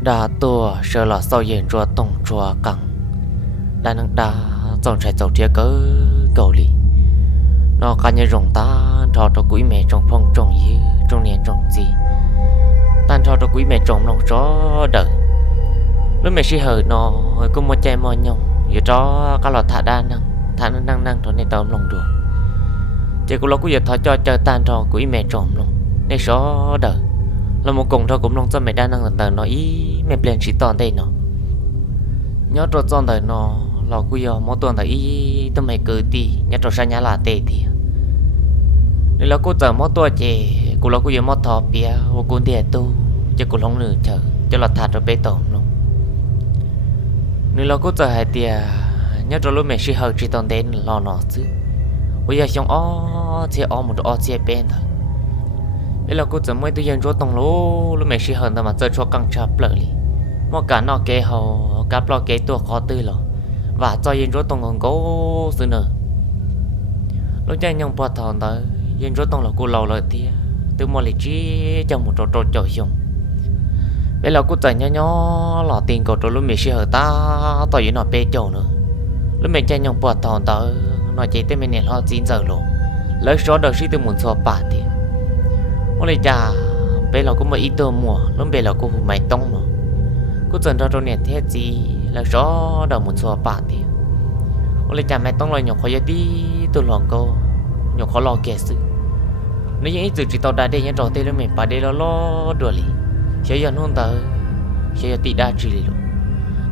đa tua sợ là sau hiện chùa tổng chùa cẳng đa năng đa dòng chạy dầu thiệt cỡ cầu lì nó cá nhân rồng ta cho quỹ mẹ trồng phong trồng như trong niên trồng gì tan cho quỹ mẹ trồng lòng chó đỡ lúc mẹ xí hở nó cũng một chai mò nhông giờ cho các lọ thả năng cho nên tao lòng đùa chỉ cũng lo cũng giờ thọ cho chờ tan cho quỹ mẹ trồng lòng nên chó đỡ là một cùng thôi cũng lòng cho mẹ đa năng lần nó ý mẹ bền chỉ toàn đây nó nhớ cho toàn đời nó là quy giờ mỗi tuần là ý tôi mày cứ đi nhớ cho sang nhà là tệ thì nên là cô chờ mỗi tuần chị cô là quy giờ mỗi thọ bia cô cũng đi tu chứ cô không nửa chờ cho là thà cho bé tổng luôn nên là cô chờ hai tia nhớ cho lúc mẹ suy hơi chỉ toàn đến lo nó chứ bây giờ xong chỉ một độ chỉ bên thôi đây là cô chờ mấy tôi dân cho tổng lúc mẹ suy hơn mà chơi cho căng chập lợi mà cả nó kê hầu cáp lo kê tua khó tư rồi và cho dân cho tổng còn cố sự nữa lúc chơi nhung bọt thòn tới dân cho tổng là cô lâu lợi thì từ một lịch trí trong một trò trò dùng bây giờ cô chờ nhỏ lọ tiền của tôi lúc mẹ suy hơn ta tao với nó bê chầu nữa lúc mẹ chơi nhung bọt thòn tới nó chỉ tới mình lo 9 giờ luôn lấy số đầu sĩ từ muốn xóa bả thì ôi lại cha bây giờ cũng mới ítตัวmùa lúc bây giờ cũng mày tông mà cũng dần ra trong này thế gì là số đầu muốn xóa bả thì ôi lại cha mày tông lại nhọc khó đi tôi lòng cô nhọc khó lo kẹt sự nếu như ít từ chỉ tao đã đây nhá trò tê lên mình phải đây lo đùa lì sẽ dần hôn tới sẽ tị đa chỉ lì luôn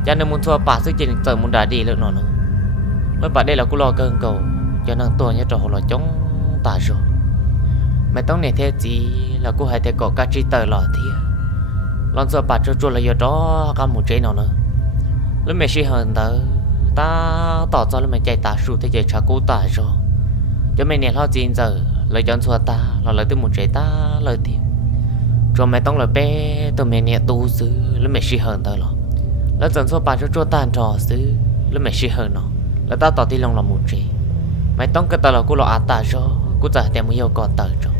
cha nên muốn xóa bả sức trên trời muốn đã đi nữa nó lúc bà đây là cũng lo cơn cầu cho năng tôi nhá trò là chống tà rồi mày tông này thế gì là cô hay thấy có cá chi tờ lọ thì lần sau bà cho chua là giờ đó có một chế nào nữa lúc mày suy hơn ta tỏ ra lúc mày chạy tà su thế chạy trả cố tà rồi cho mày nè lo gì giờ lời chọn xua ta là lời từ một chế ta lời tiền rồi mày tông lời bé tụi mày nè tu xứ lúc mày suy hơn rồi lúc dần sau bà cho chua tan trò xứ lúc mày suy hơn nó là ta tỏ thì lòng là một chế mày tông cái tờ là cô lo á tà rồi cô giờ tìm yêu còn tờ rồi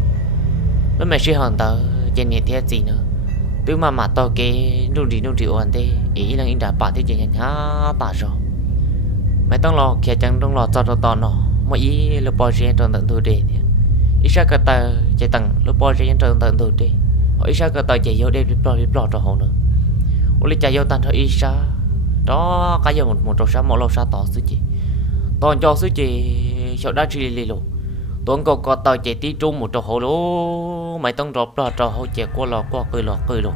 lúc mày suy hòn tờ trên nhiệt thế gì nữa từ mà tao cái nung đi ổn thế ý là in đã bảo thế chuyện nhá bà rồi mày tông lo kia chẳng tông lo cho tao nó mà ý là bao nhiêu trong tận thu đề ý sao cái tờ chạy tầng là bao nhiêu trong tận thu đề ý sao cái tờ chạy vô đây lo cho họ nữa ôi chạy vô tan thôi ý sao đó cái giờ một trò sao một lô sao tỏ sự gì toàn cho sự gì sau đó chỉ lì luôn tuấn có tàu chạy tí trung một trò hồ lố mày tông rộp lo trò hồ chạy qua cười luôn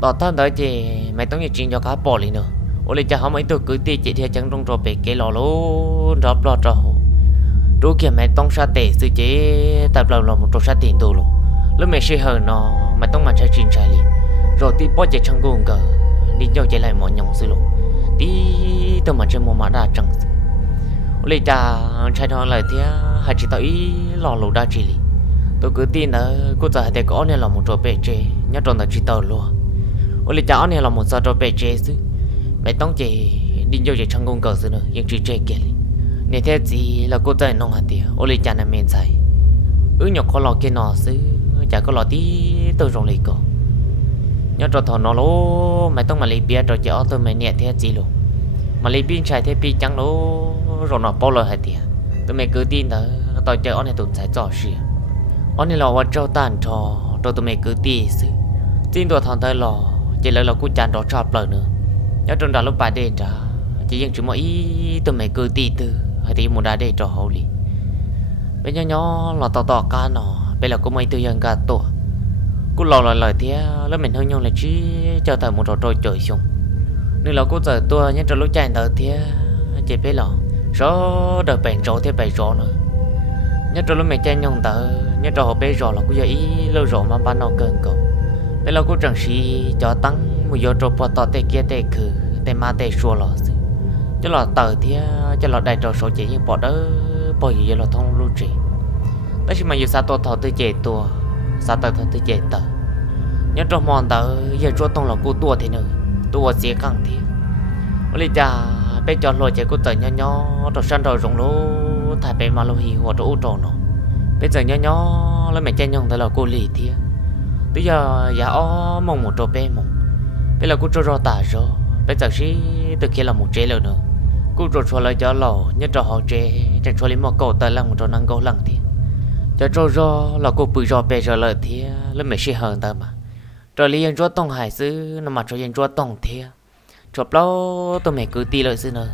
tao thân tới thì mày tông nhiệt chuyện cho cá bò lì nữa ôi lấy cha họ mấy tôi cứ tí chạy theo chân trong trò bể cái lò lố rộp lo trò hồ đôi kia mày tông sa tệ sự chế tập lần là một trò sa tiền đồ luôn lúc mày suy hơn nó mày tông mà chạy chuyện chạy lì rồi tí bó chạy trong gồm cờ đi nhau chạy lại mọi nhộng sự luôn tí tôi mà chơi một mà đa chẳng lấy cha trai đó lời thế hay chỉ tao ý lò lù đa chỉ tôi cứ tin là cô giờ thì có này là một trò bể chế nhớ trong đó chỉ tao luôn lấy cha này là một sao trò bể chế chứ mày tông chỉ đi vô chỉ trong công cờ nữa nhưng chỉ chế kia này thế gì là cô giờ nông hạt tiền lấy cha này men sai nhọc có lò kia nọ chứ chả có lò tí tôi rong lấy cô nhớ trong thằng nó lố mày tông mà lấy bia rồi chở tôi mày nhẹ thế gì luôn mà lấy pin xài thế pin trắng lố rồi nó bao lời hay tiền tụi mày cứ tin đó tao chơi ông này tụi sai trò gì ông này là vật trâu tàn trò rồi tụi mày cứ tin sự tin tụi thằng tay lò chỉ là cú chán đó chọc lời nữa nhớ trong đó lúc bài đền trả chỉ riêng chỉ mỗi ý tụi mày cứ tin từ hay thì muốn đá để trò hậu li bây giờ nhỏ là tỏ ca nó bây là có mấy tư dân cả tổ cú lò lời thế lớp mình hơi nhau là chỉ cho thằng một trò trôi trời xuống nên là cú giờ tôi nhớ trong lúc chạy tới thế chỉ biết là số đợt bèn rổ thế bèn rổ nữa nhớ cho lúc mẹ chơi nhung tờ nhớ cho họ bé rổ là cũng giờ ý lâu rổ mà ban nó cần cầu bây giờ cũng chẳng gì cho tăng một giờ trộn vào tờ tê kia tê khử tê ma tê xua lò chứ là tờ thế cho là đại trò số chỉ như bỏ đỡ bỏ gì là thông lưu trì đó chỉ mà giờ sao tôi thọ tôi chạy tua sao tờ thọ tôi chạy tờ nhớ cho mòn tờ giờ cho tông là cô tua thế nữa tua sẽ căng thế ôi cha bây giờ lôi chạy của tờ nhỏ rồi sân rồi rụng lố thải bé mà lô hì hoặc rồi trộn nó bây giờ nhỏ lấy mẹ chơi nhung thế là cô lì thia bây giờ giả mong một trò bé mong bây giờ cũng cho ta rồi bây giờ chỉ từ khi là một chế rồi nữa cũng cho lại cho lò nhất cho họ chế chẳng cho lấy một câu tay lăng cho năng câu lăng thì cho là cô bự cho bé cho lợi thì lấy mấy xe hơn ta mà cho liên cho tông hải sư nó mà cho liên cho tông thì cho lâu tôi mày cứ ti lợi sư nữa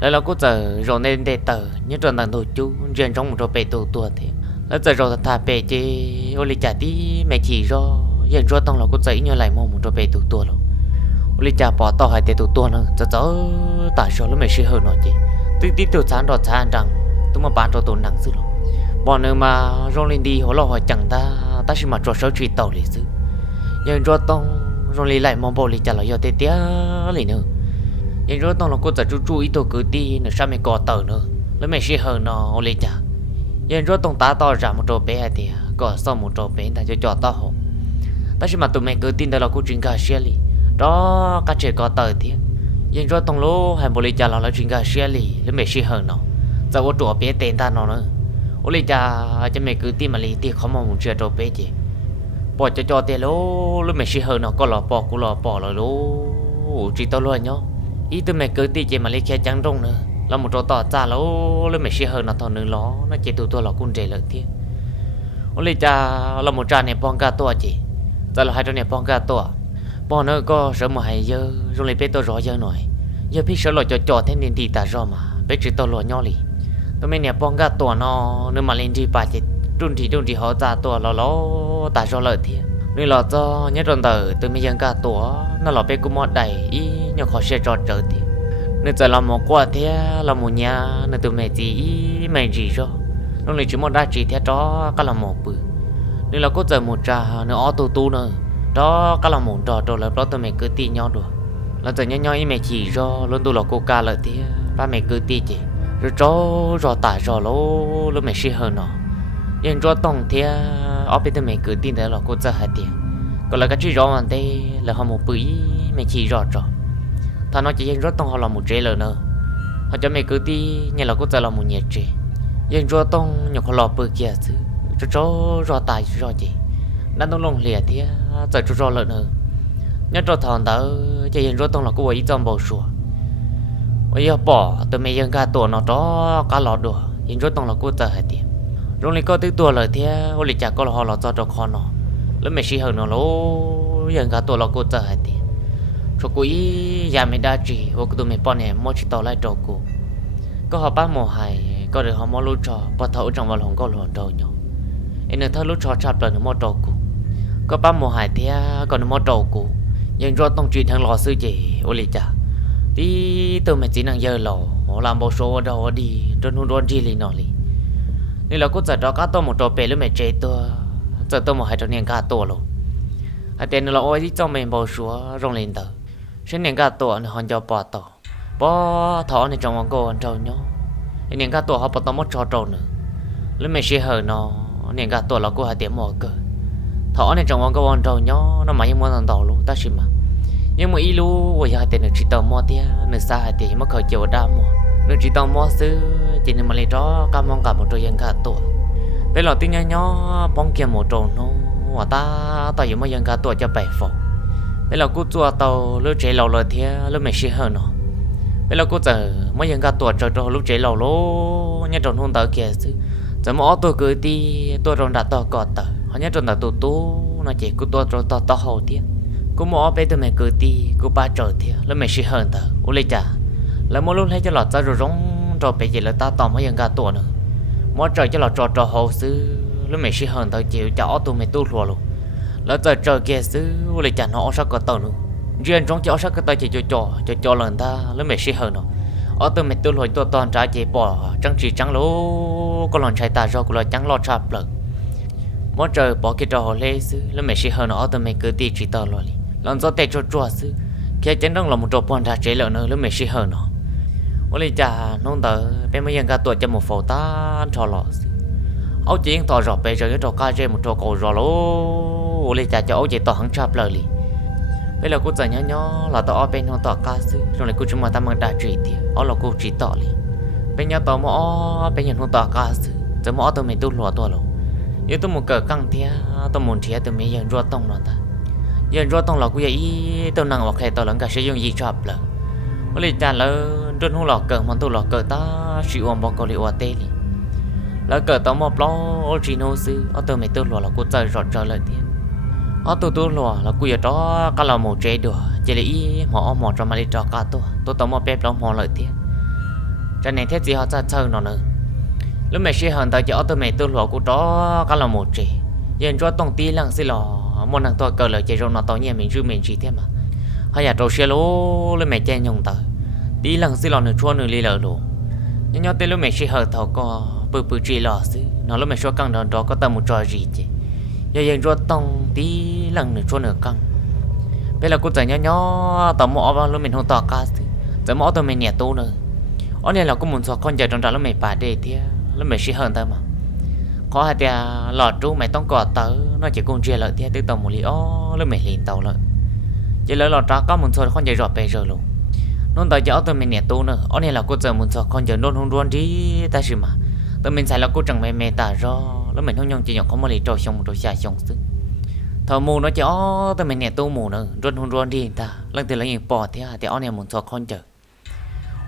lại là cô giờ rồi nên để tờ nhất cho năng đồ chú riêng trong một chỗ bé tù thìแล้วจะรอตาเปเจโอลิจ่าที่ไม่ขี่รอยังรอต้องเราก็ใจเนี่ยไหลมองมันจะไปตัวเราโอลิจ่าปอต่อให้แต่ตัวนึงจะเจอตาชอแล้วไม่เชื่อเหรอหน่อยจีตีตัวชานรอชานดังตัวมาปานตัวหนังซื้อหรอบ่เนื้อมาโรงเรียนดีหัวเราหอยจังตาชิมาจอดเสาชีต่อเลยซื้อยังรอต้องโรงเรียนไหลมองโอลิจ่าเราเตี้ยเลยเนอะยังรอต้องเราก็จะจู่ๆอีตัวคือตีเนื้อชาไม่ก่อเต่าเนอะแล้วไม่เชื่อเหรอเนาะโอลิจ่ายังรถตรงตาต่อจากมุโตเปะเดียก็ซ่อมมุโตเปะแต่จะจอดต่อหงแต่ชิมาตุเมเกิดตินแต่เรากูจิงกาเชียลีรอกระเจก็เตอเทียยังรถตรงโลให้บริจาเราแล้วจิงกาเชียลีแล้วไม่ชี้เหรอเนาะจะว่าตัวเปะเต็นตาเนาะบริจาจะไม่เกิดตินมาลีที่เขามองมุเชียโตเปะจีปอจะจอดเตโลแล้วไม่ชี้เหรอเนาะก็รอปอกูรอปอเลยโลจีตอล้วนเนาะอีตุเมเกิดตินเจมาลีแค่จังตรงเนาะเราหมดต่อจ้าแล้วไม่เชื่อเหรอนะตอนนึงล้อน่าจะตัวเรากุญแจเลยที่โอ้เลยจ้าเราหมดจ้าเนี่ยป้องกันตัวจีจะเราให้ตัวเนี่ยป้องกันตัวป้องเนอก็เสริมมาให้เยอะโรงเรียนเป็นตัวรอเยอะหน่อยเยอะพี่เสริมเราจ่อแทนดินดีตารอมาเป็นจุดตัวรอเนาะลีตัวไม่เนี่ยป้องกันตัวเนาะนึกมาเล่นที่ป่าจีรุ่นที่เขาจ้าตัวเราตารอเลยที่นี่เราจะเนี่ยตอนเตอตัวไม่ยังกันตัวนั่นเราเป็นกุมอดใดอีเนี่ยขอเชื่อจอดเจอที่นึกจะเราหมกว่าเทียเราหมุนยานึกตัวไม่จีไม่จีจ้ะน้องเลยจุดมอได้จีเทียจ้อก็เราหมกปืนนี่เราก็เจอหมุนจ้าเนื้ออ้อตูเนอะจ้อก็เราหมุนจ้อตัวแล้วเพราะตัวไม่เกิดตีย้อนด้วยเราจะย้อนไม่จีจ้อล้วนตัวเราโกกาเลยเทียป้าไม่เกิดตีจีจ้อตายจ้อแล้วไม่เชื่อเนาะยังจ้อต้องเทียอ้อเป็นตัวไม่เกิดตีแต่เราก็จะหายเทียก็เลยก็จีจ้อมันเต้แล้วเขาหมกปืนไม่จีจ้อถ้าน้องจะยังรถต้องเราหมุนเจเลยเนอะเขาจะไม่เกิดที่เนี่ยเราก็จะเราหมุนเงียเจยังรถต้องอย่างเขาหลอกเปิดเกียร์ซื้อจะรอตายรอจีนั่นต้องลงเหลี่ยที่จะรอเลยเนอะเนี่ยรถทอนเตอจะยังรถต้องเราก็ว่าอีจอมบ่ชัวว่าอย่าป่อแต่ไม่ยังการตัวเนาะจ้อการหลอดด้วยยังรถต้องเราก็จะหายเตียโรงเรียนก็ตื้อตัวเลยที่วันหลีจากก็เราจะคอเนาะแล้วไม่ชี้เหรอเนาะแล้วยังการตัวเราก็จะหายเตียcho cô ý nhà mình đã chỉ hoặc tụi mình bọn này mua chỉ tao lại cho cô có họ bán mùa hải có được họ mua lúa trò bắt thấu trong vào lòng có lúa đầu nhau nên thâu lúa trò chặt lần mua trâu cô có bán mùa hải thì còn mua trâu cô nhưng do tông chuyện thằng lò sư gì ô lì chả tí tụi mình chỉ năng giờ lò làm bộ số đâu đi trên hôn đoan gì lì nọ lì nên là cô giờ đó cá tôm một trâu bể lúc mẹ chơi tôi giờ tôm một hai trâu niên cá tổ luôn à tiền là ôi đi cho mình bộ số rong lên tờ xin niệm cả tuổi họ cho bỏ thọ này trong cô anh trâu nhó niệm cả tuổi họ bỏ tao mất cho trâu nữa lúc mình sẽ hở nó niệm cả tuổi là cô hai tiếng một cơ thọ này trong cô anh trâu nhó nó mãi muốn ăn tàu luôn ta xin mà nhưng mà ít lu bây giờ tiền được chỉ tao mua tia nữa xa hai tiền mất khởi chiều đam mua nữa chỉ tao mua xứ chỉ nên mà lấy đó cam mong cả một trâu dân cả tuổi bây giờ tiếng nhó bóng kia một trâu nó và ta dùng mấy dân cả tuổi cho bảy phòng bây giờ cô chùa tàu lúc chế lầu rồi thì lúc mình xí hơn nó bây giờ cô giờ mấy dân cả tuổi cho lúc chế lầu lố nhớ tròn hôn tờ kia chứ giờ mà tôi cười đi tôi tròn đã to cọt tờ họ nhớ tròn đã tu nó chỉ cô tôi tròn to hậu tiếc cô mỏ bé tôi mình cười đi cô ba trời thì lúc mình xí hơn tờ ô lấy trả là mỗi lúc thấy cho lọt ra rồi rong rồi bây giờ là ta tò mấy dân cả tuổi nữa mỗi trời cho lọt trò hậu chứ lúc mình xí hơn tờ chịu cho tôi mình tu luônแล้วจะเจอแกซื้อเลยจะน้องสักก็ต่อหนูเรียนจงจะสักก็ต่อจะหลังท่าแล้วไม่ใช่เหรอเนาะเอาตัวไม่ตัวหอยตัวตอนใจเจ็บปอจังจีจังโลก็หลอนใช้ตาจอกูเลยจังรอชาบเลยเมื่อเจอปอกิจอเลยซื้อแล้วไม่ใช่เหรอเนาะเอาตัวไม่เกิดตีจีต่อเลยหลังจากแต่จัวซื้อแค่จังต้องหลงมุดปอนท่าเจริญเนาะแล้วไม่ใช่เหรอเนาะวันนี้จะน้องเต๋อเป็นไม่ยังการตัวจะหมดโฟต้าชอหล่อซื้อเอาจริงต่อรอไปเจอตัวกาเจมุดตัวกูรอโลô lê cha cho ô chị tỏ hắn chạp lời lì bây giờ cô giờ nhỏ là tỏ bên nó tỏ ca sư rồi lại cô chúng mà ta mang đa trị thì ô là cô chỉ tỏ lì bên nhà tỏ mỏ bên nhà nó tỏ ca sư giờ mỏ tôi mình tu lùa tôi luôn nếu tôi một cờ căng thia tôi muốn thia tôi mình dần ruột tông nó ta giờ rồi tông lọ cũng vậy tao năng hoặc hay tao lẫn cả sử dụng gì chập là có lý cha là trên hông lọ cờ mà tôi lọ cờ ta chịu ôm bao câu li oa tê li là cờ tao một lo chỉ nô sư ở tôi mấy tôi lọ là cô chơi rót chơi lại tiền ở tôi lọ là cô giờ đó cả là một chế được chỉ là ý mỏ cho mà đi cho cả tôi tao một bếp lòng mỏ lại tiền cho nên thế gì họ chơi chơi nó nữa lúc mẹ sẽ hơn tới cho tôi mấy tôi lọ cô đó cả là một chế giờ cho tông tí lăng xí lọ một năng tôi cờ lời chạy rồi nó tao nhẹ mình rư mình chỉ thế mà hay là trâu xe lố lên mẹ chen nhung tới tí lăng xí lọ nửa chua nửa lì lợ luôn nhưng nhớ tới lúc mẹ sẽ hở thầu có bự chỉ lọ xí nó lúc mẹ số căng đó có tầm một trò gì chứ giờ giờ cho tông tí lăng nửa chua nửa căng bây là cô chạy nhỏ tao mỏ vào lúc mình không tỏ ca xí giờ mỏ tôi mình nhẹ tu nữa ở đây là cô muốn cho con chạy trong đó lúc mẹ bà để thế lúc mẹ sẽ hở tới mà có hai tia lọt trú mày tông cọt tới nó chỉ cùng chia lợi tia từ tàu một lý ó lên mày liền tàu lợi chỉ lợi lọt ra có một số con dây rọt bề rồi luôn nôn tới cho tôi mình nhẹ tu nữa ở này là cô giờ một số con giờ nôn hôn ruột đi ta gì mà tôi mình xài là cô chẳng mày ta do lúc mình không nhung chỉ nhung có một lý trâu xong một trâu xa xong xứ thầu mù nó cho tôi mình nhẹ tu mù nữa nôn hôn ruột đi ta lần từ lấy những bỏ thế thì ở này một số con chờ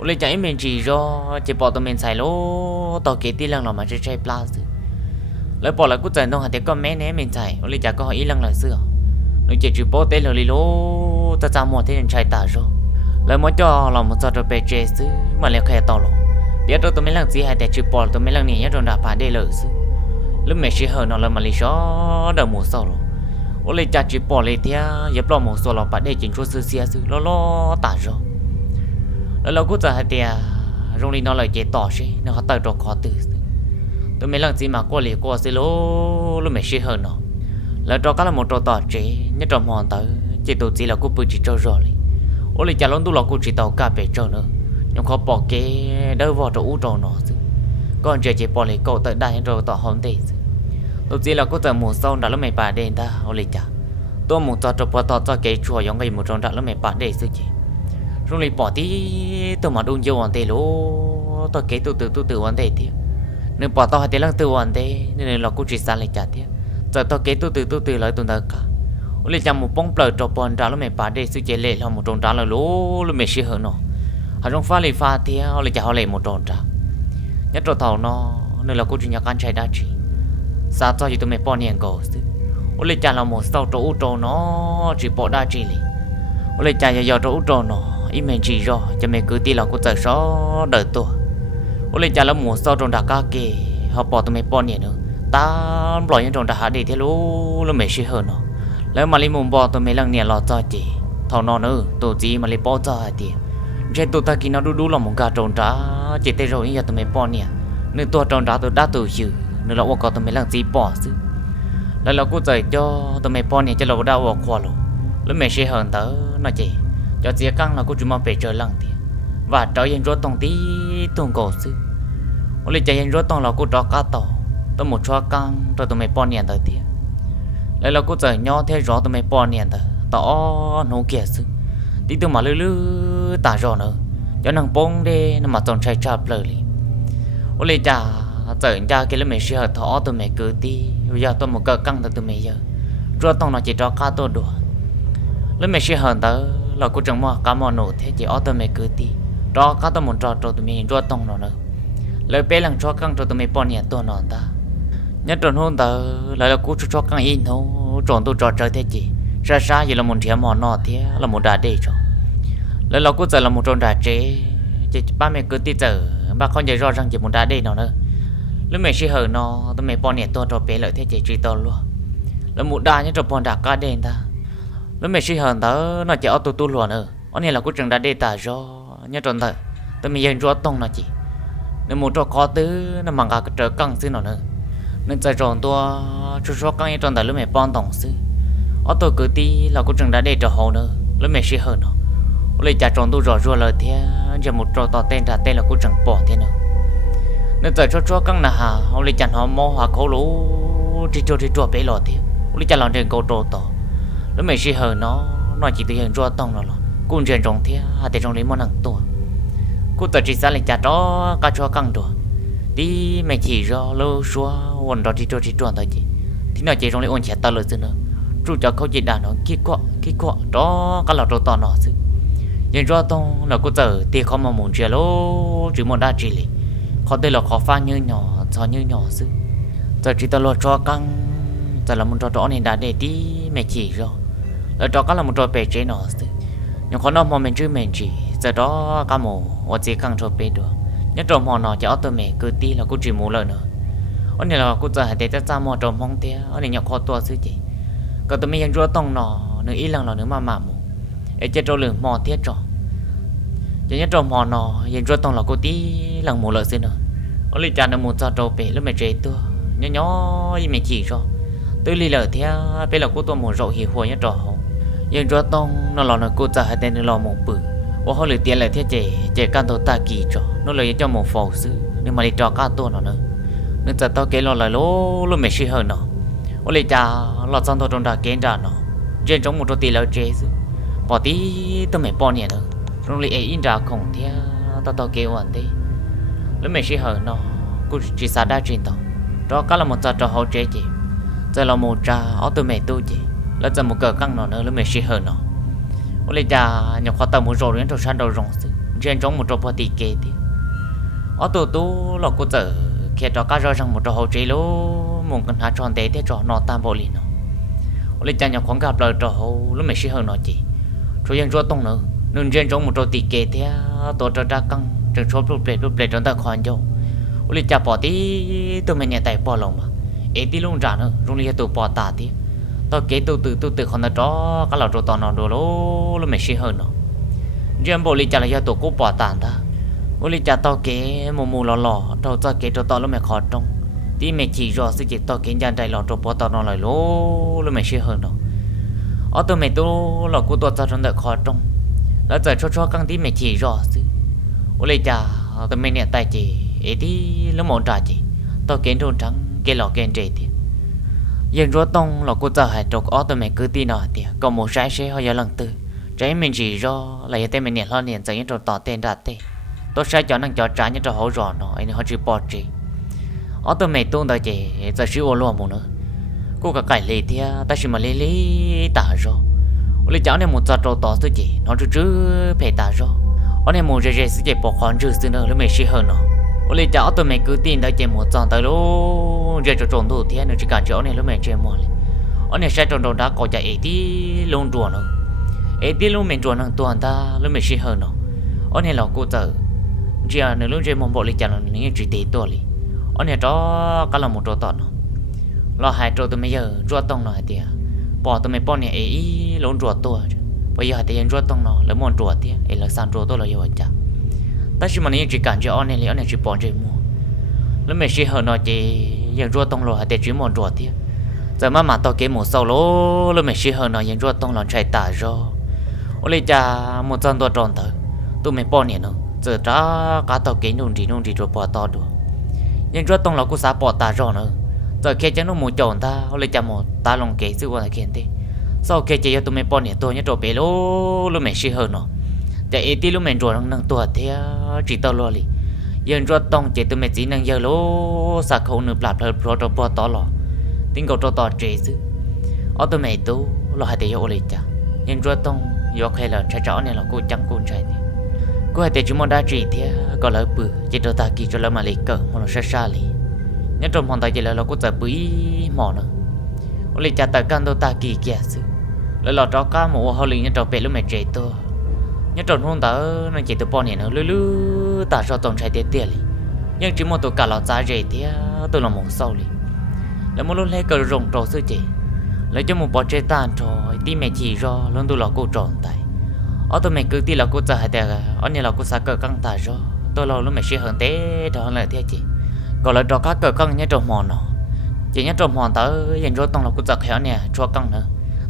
lấy chạy mình chỉ do chỉ bỏ tôi mình xài lố tàu kế tí lần là mà chơi plus lấy bỏ lại cút dần thôi hả thì con mẹ né mình chạy lấy chả có hỏi ý lăng lời xưa nói chuyện chịu bố tên lời lố ta ra mua thế nên chạy tả rồi lấy mỗi cho là một giờ về chế xứ mà lấy khe to rồi biết rồi tôi mới lăng gì hay để chịu bỏ tôi mới lăng nhỉ rồi đã phá đây lời xứ lúc mẹ chỉ hở nó là mà lấy gió đỡ mùa sau rồi lấy chả chịu bỏ lấy thế giúp lo mùa sau là phá đây chính số xứ xia xứ lo tả rồi lấy cút giờ hay thì rồi nó lời chế tỏ xí nó họ tới rồi khó từ tôi mấy lần gì mà qua liền qua xí lố lúc mẹ xí hơn nó là cho các là một trò tỏ chế nhất trong hoàn tới chỉ tôi chỉ là cô bự chỉ cho rồi ôi lại chả lớn tôi là cô chỉ tàu cà phê cho nữa nhưng khó bỏ cái đâu vào chỗ trò nó còn giờ chỉ bỏ lấy cậu tới đây rồi tỏ hôm thế tôi chỉ là cô tới mùa sau đã lúc mẹ bà đen ta ôi lại chả tôi muốn cho bỏ tỏ cho cái chùa giống cái một trong đã lúc mẹ bà đen sự gì rồi lại bỏ tí tôi mà đun vô hoàn thế lố tôi cái tôi tự hoàn thế thì nên bỏ tao hay lăng từวันthế nên là cô chỉ sang lại trả thế giờ tao kế tôi từ lại tuần cả lấy chăm một bông bờ trộn bòn ra lúc mẹ bà đây sự chế lệ là một trộn ra là lố lúc mẹ xí hơn nó họ trong pha lấy pha thế họ lấy chả họ lấy một trộn ra nhất trộn thầu nó nên là cô chỉ nhắc ăn chay đa chỉ sao cho thì tụi mẹ bỏ niềng cổ lấy chả là một sau trộn nó chỉ bỏ đa chỉ lấy chả giờ trộn nó im mình chỉ rồi cho mẹ cứ tin là cô tự số đợi tôi lấy chả là một sau trong đặc ca kì họ bỏ tụi mày bỏ nhẹ nữa ta bỏ những trong đặc hạ đi thế lú là mày xí hơn nó lấy mà lấy mồm bỏ tụi mày lăng nhẹ lọt cho chị thằng nó nữa tụi chị mà lấy bỏ cho thì trên tụi ta kia nó đu là một cả trong trả chỉ tới rồi giờ tụi mày bỏ nhẹ nên tụi trong trả tụi đã tụi chữ nên là có tụi mày lăng gì bỏ chứ lại là cô dạy cho tụi mày bỏ nhẹ cho là đau ở khoa luôn lấy mày xí hơn tớ nó chị cho chị căng là cô chỉ mong về chơi lăng thì và trở thành rốt tông tí tuồng cổ sư lấy chạy thành rốt tông là cô trò cá tàu tôi một cho căng rồi tụi mày bỏ nhẹ tới tiền lấy là cô trời nhỏ thế rõ tụi mày bỏ nhẹ tới tỏ nấu kia sư tí tụi mà lư tả rõ nữa cho năng bông đi nó mà toàn chạy chạp lời li lấy chả trời cha kia lấy mày sẽ thọ tụi mày cứ tí bây giờ tôi một cờ căng tụi mày giờ rốt tông là chỉ cho cá tôi đùa lấy mày sẽ hờn tới là cô chẳng mua cá mò nổ thế chỉ ở tụi mày cứ tí cho cá tôi muốn cho tụi mày rốt tông nó nữa lời bé lăng cho căng cho tụi mày bỏ nhẹ tôi nọ ta nhất tròn hôn ta lại là cú cho căng in thôi tròn tôi trò chơi thế chị xa vậy là một thiệp mỏ nọ thế là một đà đề cho lại là cú giờ là một tròn đà chế chị ba mẹ cứ tí giờ ba con dạy rõ rằng chỉ một đà đề nào nữa lúc mẹ sẽ hở nó tụi mày bỏ nhẹ tôi trò bé lợi thế chị truy tôi luôn là một đà nhất trò bỏ đà cá đen ta lúc mẹ sẽ hở ta nó chỉ ở tôi luôn nữa anh này là cú trường đà đề ta do nhất tròn ta tụi mày dạy rõ tông nó chị nên một trò khó tứ nó mang cả trở căng xứ nữa nên tại tròn tôi cho căng tròn tại lúc mẹ bon tổng xứ ở tôi cứ tí là cô trường đã để trò hồ nữa lúc mẹ sẽ hơn nó lấy trả tròn tôi rồi lời thế giờ một trò tỏ tên trả tên là cô trường bỏ thế nữa nên tại cho căng là hà họ lấy trả họ mò họ cố lú chỉ cho bé lọt thế lấy trả lòng trên câu trò tỏ lúc mẹ sẽ hơn nó chỉ từ hiện cho tông rồi cũng trên tròn thế hà để trong lấy món ăn to cô tự chỉ ra lên trả đó cá cho căng rồi đi mày chỉ cho lâu xóa quần đó chỉ cho thôi chị thì nó chỉ trong lấy ôn chẹt ta lời nữa chú cho câu gì đã nó kia quạ đó cái là đồ to nó chứ nhưng cho tông là cô giờ thì không mà muốn chơi lố chỉ muốn đa chỉ lì khó đây là khó pha như nhỏ cho như nhỏ chứ giờ chỉ tao lo cho căng giờ là muốn cho đó nên đã để đi mẹ chỉ rồi là cho cái là một trò bể chế nó chứ nhưng khó nó mà mình chứ mình chỉ giờ đó cả mồ ở chỉ căng cho bể được nhất trò mò nó cho tôi mẹ cứ tí là cô chỉ muốn lời nữa anh này là cô giờ hay để ra mò trò mong thế anh này nhập khó tua chứ chị còn tôi mình cho tông nó nữa ít lần là nữa mà mù để cho trò lửa mò thiết trò chỉ nhất trò mò nó hiện cho tông là cô tí lần một lời xin nữa anh lấy cha nó muốn cho trò bể lúc mẹ chế tua nhỏ nhỏ mẹ chỉ cho tôi lì lợ theo bây là cô tôi muốn rộng hiểu hồi nhất trò nhưng cho tông nó là cô ta hay tên nó một bự và họ lựa tiền lại theo chế can tổ ta kỳ cho nó lấy cho một phổ sư nhưng mà đi cho cá tôi nó nữa nên giờ tao kể lo lại lố mẹ suy hơn nó ô lấy cha lo xong tôi trong đã kén ra nó trên trong một chỗ tiền lợi chế chứ bỏ tí tôi mẹ bỏ nhẹ nữa trong lấy in ra không theo tao kêu hoàn thế lấy mẹ suy hơn nó cô chỉ xa đa trên tao đó cá là một trò hậu chế chị giờ là một trà ở tôi mẹ tôi chị là giờ một cờ căng nó nữa lấy mẹ suy hơn nó ô lấy cha nhập khoa tàu một rồi đến trong sân đầu rồng chứ trên trong một chỗ bỏ tí kê thì ở tôi là cô giờ khi cho cá rơi rằng một trò hậu chế lố muốn cần hạt tròn té thế trò nó tam bộ liền nó lấy cha nhập khoáng gặp lời trò hậu lúc mẹ suy hơn nó chị rồi dân chúa tông nữa nên trên trong một trò tỉ kê thế tôi cho ra căng trên số lúc plei trong ta khoan châu lấy cha bỏ tí tôi mình nhà tay bỏ lòng mà ấy tí luôn trả nữa rồi lấy tôi bỏ tả tí tôi kể tôi từ con đó cái là trò to nó đồ lố lúc mẹ suy hơn nó trên bộ lấy cha là do tôi cố bỏ tàn ta lấy cha tao kể mù lò tao cho kể cho tao lúc mẹ khó trong tí mẹ chỉ rõ sự chỉ tao kể ra đây là trò bỏ tao nó lại lố lúc mẹ suy hơn nó ở tôi mẹ tôi là cô tôi cho trong đời khó trongแล้วgiờ cho căng tí mẹ chỉ rõ chứ lấy cha tôi mẹ nhẹ tay chị ấy tí lúc một trà chị tao kể trôn trắng kể lò kể trẻ thì dân rõ tông là cô giờ hay trọc ở tôi mẹ cứ tí nào thì còn một trái sẽ hơi lần tư trái mình chỉ rõ là giờ tên mẹ nhẹ lo liền giờ những trò tỏ tên đặt tên tôi sẽ cho năng cho trái những trò hậu rõ nó anh họ chỉ bỏ chị ở tôi mẹ tôi đợi chị giờ chỉ ô luôn một nữa cô cả cải lì thì ta chỉ mà lì tả rồi lấy cháu này một trò tỏ tôi chị nó chứ phải tả rồi ở này một rẻ sự chị bỏ khoản trừ xưa nữa lấy mẹ chỉ hơn nó lấy cháu tôi mẹ cứ tin đợi chị một tròn tới lúc rẻ trộn thủ thì nó chỉ cả chỗ này lấy mẹ chơi mòn ở này sẽ trộn đồ đá có chạy tí luôn đùa nữa tí luôn mình đùa năng tuần ta lấy mẹ chỉ hơn nó ở này là cô tự chỉ là nếu lúc chơi mòn bộ lấy cháu nó những chỉ tí tuổi ở này đó cái là một trò tỏ nó lo hai trò tôi bây giờ rùa tông nó thì bỏ tôi mấy bọn này ấy luôn rùa tôi bây giờ thì rùa tông nó lấy món rùa thì ấy là san rùa tôi là yêu chả tất nhiên mà nếu chỉ cần cho anh này chỉ bỏ chơi mua lúc mình chỉ hơn nó chỉ giờ rùa tông rồi thì chỉ món rùa thì giờ mà tôi kể một sau lố lúc mình chỉ hơn nó giờ rùa tông nó chạy tả rồi ô lấy cha một chân tôi tròn tới tôi mấy bọn này nữa giờ đó cả tôi kể nung chỉ rồi bỏ to được nhưng rùa tông là cô xã bỏ tả rồi nữa giờ khi chẳng nó muốn chọn ta lấy cha một ta lòng kể sự quan kiện thế sau khi chỉ cho tụi mình bọn này tôi nhớ trộn bể lố lúc mình suy hơn nó để tí lúc mình rồi năng tuổi thế chỉ tao lo li giờ rồi tông chỉ tụi mình chỉ năng giờ lố sạc khâu nửa bạp rồi rồi bỏ to lò tính cầu cho to chế chứ ở tụi mình tú lo hai tỷ lấy cha nhưng rồi tông do hay là trái chó này là cô chẳng cô trai thì cô hai tỷ chúng mình đã chỉ thế có lỡ bự chỉ cho ta kỳ cho lỡ mà lấy cỡ mà nó xa xa li nhớ trong hoàn toàn chỉ là có tập bưởi mỏ nữa, lấy cha ta can đâu ta kỳ kia sự, lấy lọt đó cá mũ họ liền nhớ trong bể lúc mẹ trẻ tôi, nhớ trong hôm đó nó chỉ từ bao nhiêu nữa lư ta cho tổng trái tiền tiền li, nhưng chỉ một tổ cả lọt giá rẻ thì tôi là một sau li, lấy một lúc lấy cờ rồng trò sư chị, lấy cho một bó trái tàn rồi đi mẹ chỉ cho luôn tôi là cô tròn tay, ở tôi mẹ cứ đi là cô trả hai tiền, ở nhà là cô sa cờ căng ta rồi, tôi lo lúc mẹ sẽ hơn té đó là thế chị. Còn lại cho các cờ căng nhớ trồng mòn nó chỉ nhớ trồng mòn tới dành cho tông là cũng giật héo nè cho căng nữa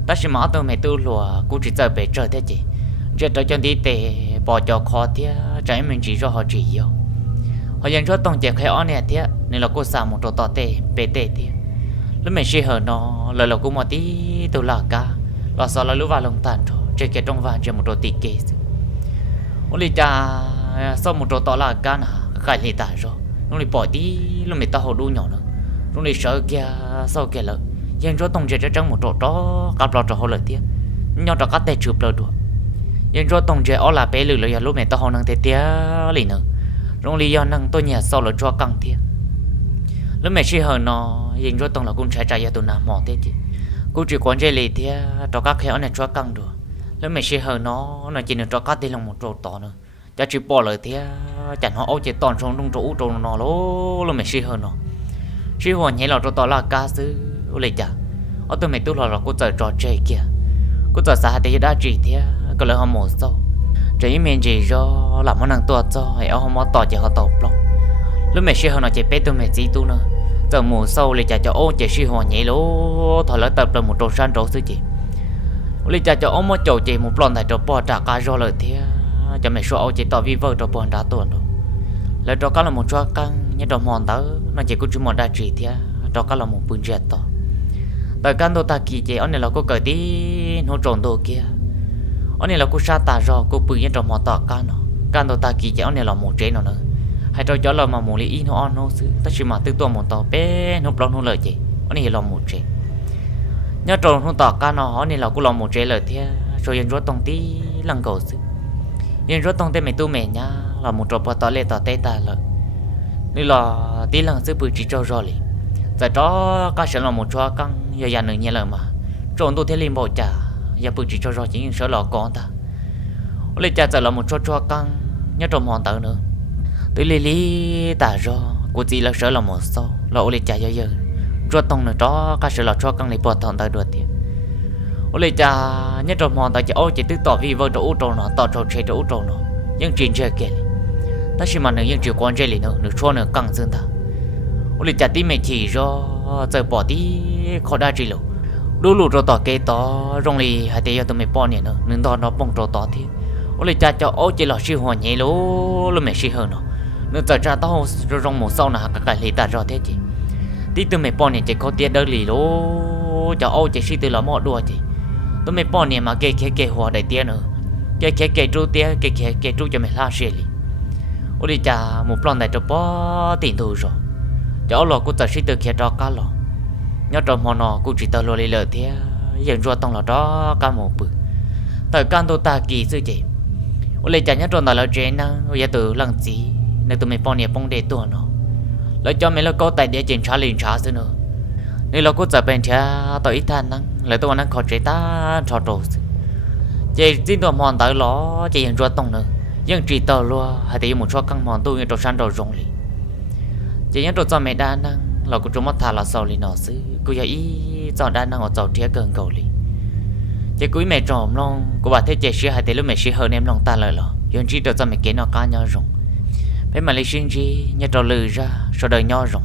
ta chỉ mở tôi mày tu lùa cũng chỉ giờ bể trời thế chị giờ tới cho đi tè bỏ cho khó thế trái mình chỉ cho họ chỉ yêu họ dành cho tông chẹt héo nè thế nên là cô xả một trò tỏ tè bể tè thế lúc mình chỉ hở nó lời là cũng một tí tôi là cả là sao là lúc vào lồng tàn rồi chơi kia trong vàng chơi một trò tì kê ôi đi cha sau một trò tỏ là cả nè khai lì tàn rồi lúc này bỏ tí lúc này tao hồ đu nhỏ nữa lúc này sợ kia sau kia lợ yên cho tông chế trong một chỗ đó cặp lọt cho họ lợi tiếc nhau cho các tay chụp lời đùa yên cho tông chế ó là bé lử lời lúc mẹ tao họ năng thế tiếc lì nữa rong lý do năng tôi nhà sau là cho căng tiếc lúc mẹ chỉ hờ nó yên cho tông là cũng trái trái tụi nào mỏ thế chứ cô chỉ quan chế lì tiếc cho các khéo này cho căng đùa lúc mẹ chỉ hờ nó chỉ được cho các tay lòng một chỗ to nữa cho chỉ bỏ lời tiếc chẳng họ ôi chỉ toàn trong trong chỗ nó lố lúc mẹ chỉ hờ nó chỉ hoàn nhảy là cho tao là cá sư lấy chả ở tôi mày tôi là cô trời trò chơi kìa cô trời xa thì đã chỉ thế có lẽ họ mổ sâu chỉ mình chỉ do làm món ăn tua cho hay ông món tỏi chỉ họ tàu lắm lúc mày xưa họ nói chỉ bé tôi mày gì tu nữa giờ mổ sâu lấy chả cho ô chỉ xưa hoàn nhảy lố thổi lỡ tập được một trò san trò sư chị lấy chả cho ông món trò chỉ một lần tại trò bò trả cá do lời thế cho mày xưa ô chỉ tao vi vợ trò bò đã tuần rồi lấy trò cá là một trò căng như trò mòn tớ nó chỉ có chú mòn đã chỉ thế trò cá là một bún chè to tại căn đồ ta kỳ chế anh này là cô cởi tí nó trộn đồ kia anh này là cô sa tà rò cô bự nhân trong mỏ tỏ can đồ ta kỳ chế anh này là một chế nào nữa hay cho gió là mà một lý nó on nó xứ ta chỉ mà tự tuồng một tỏ bé nó plong nó lợi chế anh này là một chế nhớ trộn nó tỏ can nó anh này là cô là một chế lợi thế rồi nhân rốt tông tí lăng cầu xứ nhân rốt tông tên mày tu mẹ nhá là một trò bò tỏ lệ tỏ tê ta lợi nên là tí lăng xứ bự chỉ cho rồi liền tại đó các sẽ là một trò căng giờ già nữa nhẹ lời mà trộn tôi thấy liền bộ trả giờ bự chỉ cho chỉ sợ lọ con ta lấy cha là một trò căng nhớ trộn hoàn tử nữa tôi lý tả do của chị là sợ là một số là lấy cha giờ trò tông nữa đó các sẽ là trò căng lấy bỏ thằng ta được tiền lấy cha nhớ trộn hoàn tử chỉ chỉ tức tỏ vì vợ trộn trộn nó tỏ trộn chơi trộn trộn nó nhưng chuyện chơi kia ta chỉ mà nữa nhưng chịu quan chơi liền nữa trò nữa căng dương ta lấy cha tí mẹ chỉ do giờ bỏ tí khó đa chỉ lù đu lù rồi tỏ kê tỏ rong lì hai tay tụi mày bỏ nè nữa nên tỏ nó bông rồi tỏ thì lấy cha cho ô chỉ là siêu hoàn nhảy lú luôn mẹ siêu hơn nó nên giờ cha tao rồi rong một sau nào cả lì ta rồi thế chị tí tụi mày bỏ nè chỉ có tiền đỡ lì lú cho ô chỉ siêu từ là mọ đùa chị tụi mày bỏ nè mà kê hòa đầy tiền nữa kê tru tiền kê tru cho mày la xì lì lấy cha một lần này cho bỏ tiền thu rồi cho lo cũng tự sĩ từ kia cho cá lo nhớ trong họ nó cũng chỉ tao lo lấy lợi thế hiện ra tông là đó cá một bự tại can tôi ta kỳ sư chị lấy trả nhớ trong đó là chuyện năng bây giờ từ lần gì nên tụi mình bao nhiêu bông để tuần nó lấy cho mình là có tài để chuyện trả liền trả xưa nữa nên là cũng giờ bên cha tao ít than năng lấy tôi năng khó chế ta cho đồ chị tin tôi mòn tới nó chị hiện ra tông nữa nhưng chỉ tao lo hay thì một số căn mòn tôi như trong sân đồ rộng liền chỉ nhớ cho mẹ đa năng là cũng chúng mất thà là sau li nọ xứ cô giờ ý cho đa năng ở giàu trẻ gần cầu li chỉ cuối mẹ trộm long cô bà thấy trẻ sữa hay thấy lúc mẹ sữa hơn em lòng ta lời lo dân chỉ cho mẹ kế nó cá nhau rồng bên mà lấy sinh gì nhớ trò lừ ra sau đời nhau rồng